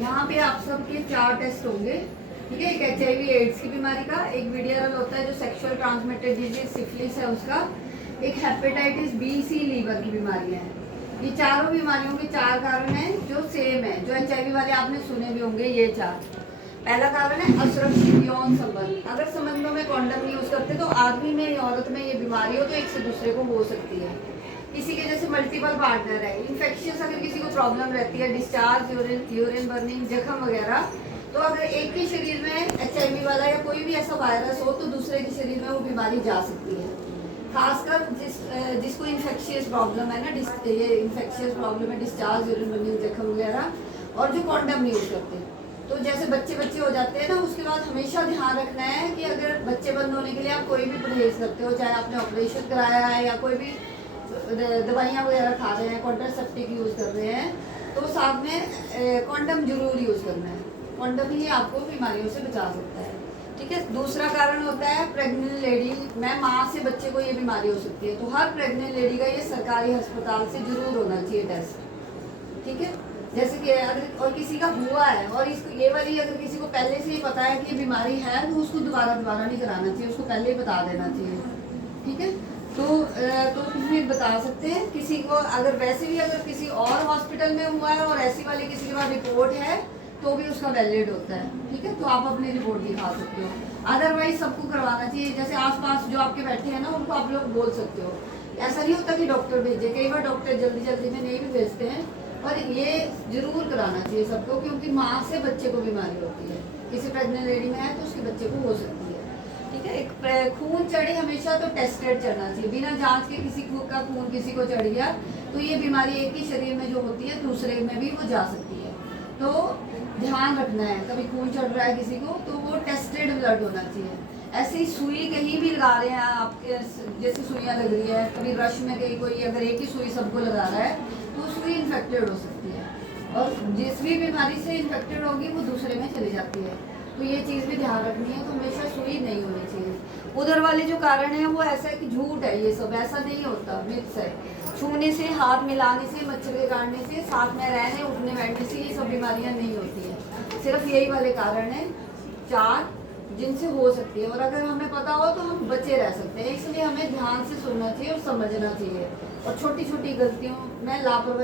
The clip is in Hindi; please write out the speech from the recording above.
यहाँ पे आप सबके 4 टेस्ट होंगे, ठीक है। एक HIV एड्स की बीमारी का, एक VDRL होता है जो सेक्सुअल ट्रांसमिटेड डिजीज सिफिलिस है उसका, एक हेपेटाइटिस B C लीवर की बीमारियां हैं। ये चारों बीमारियों के 4 कारण हैं जो सेम है, जो HIV वाले आपने सुने भी होंगे ये 4। पहला कारण है असुरक्षित यौन संबंध। अगर संबंधों में कॉन्डम नहीं यूज करते तो आदमी में या औरत में ये बीमारी हो तो एक से दूसरे को हो सकती है। किसी के जैसे मल्टीपल पार्टनर है, इन्फेक्शियस अगर किसी को प्रॉब्लम रहती है, डिस्चार्ज, यूरिन बर्निंग, जख्म वगैरह, तो अगर एक के शरीर में HIV वाला या कोई भी ऐसा वायरस हो तो दूसरे के शरीर में वो बीमारी जा सकती है। खासकर जिसको इन्फेक्शियस प्रॉब्लम है ना, ये इन्फेक्शियस प्रॉब्लम है, डिस्चार्ज, यूरिन बर्निंग, जख्म वगैरह, और जो कॉन्डम नहीं यूज करते। तो जैसे बच्चे हो जाते हैं ना, उसके बाद हमेशा ध्यान रखना है कि अगर बच्चे बंद होने के लिए आप कोई भी परहेज करते हो, चाहे आपने ऑपरेशन कराया है या कोई भी दवाइयाँ वगैरह खा रहे हैं, कॉन्ट्रासेप्टिव यूज कर रहे हैं, तो साथ में कॉन्डम जरूर यूज करना है। कॉन्डम ही आपको बीमारियों से बचा सकता है, ठीक है। दूसरा कारण होता है प्रेग्नेंट लेडी में, माँ से बच्चे को ये बीमारी हो सकती है, तो हर प्रेग्नेंट लेडी का ये सरकारी अस्पताल से जरूर होना चाहिए टेस्ट, ठीक है। जैसे कि अगर और किसी का हुआ है और इसको ये वाली अगर किसी को पहले से ही पता है कि ये बीमारी है तो उसको दोबारा नहीं कराना चाहिए, उसको पहले ही बता देना चाहिए, ठीक है। तो फिर बता सकते हैं किसी को, अगर वैसे भी अगर किसी और हॉस्पिटल में हुआ है और ऐसी वाली किसी के पास रिपोर्ट है तो भी उसका वैलिड होता है, ठीक है। तो आप अपनी रिपोर्ट दिखा सकते हो, अदरवाइज सबको करवाना चाहिए। जैसे आसपास जो आपके बैठे हैं ना, उनको आप लोग बोल सकते हो। ऐसा नहीं होता कि डॉक्टर भेजे, कई बार डॉक्टर जल्दी में नहीं भी भेजते हैं, और ये जरूर कराना चाहिए सबको, क्योंकि माँ से बच्चे को बीमारी होती है। किसी प्रेग्नेंट लेडी में है तो उसके बच्चे को हो सकती है, ठीक है। एक खून चढ़े हमेशा तो टेस्टेड चढ़ना चाहिए, बिना जांच के किसी का खून किसी को चढ़ गया तो ये बीमारी एक ही शरीर में जो होती है दूसरे में भी वो जा सकती है। तो ध्यान रखना है, कभी खून चढ़ रहा है किसी को तो वो टेस्टेड ब्लड होना चाहिए। ऐसे ही सुई कहीं भी लगा रहे हैं आपके, जैसे सुइयाँ लग रही है, कभी रश में कहीं कोई अगर एक ही सुई सबको लगा रहा है तो सुई इन्फेक्टेड हो सकती है, और जिस भी बीमारी से इन्फेक्टेड होगी वो दूसरे में चली जाती है। तो ये चीज़ भी ध्यान रखनी है, तो हमेशा सुई नहीं होनी चाहिए। उधर वाले जो कारण है वो ऐसा है कि झूठ है, ये सब ऐसा नहीं होता, मिथ्स है। छूने से, हाथ मिलाने से, मच्छर के काटने से, साथ में रहने, उठने बैठने से ये सब बीमारियां नहीं होती है। सिर्फ यही वाले कारण है 4 जिनसे हो सकती है, और अगर हमें पता हो तो हम बचे रह सकते हैं। इसलिए हमें ध्यान से सुनना चाहिए और समझना चाहिए, और छोटी छोटी गलतियों में लापरवाही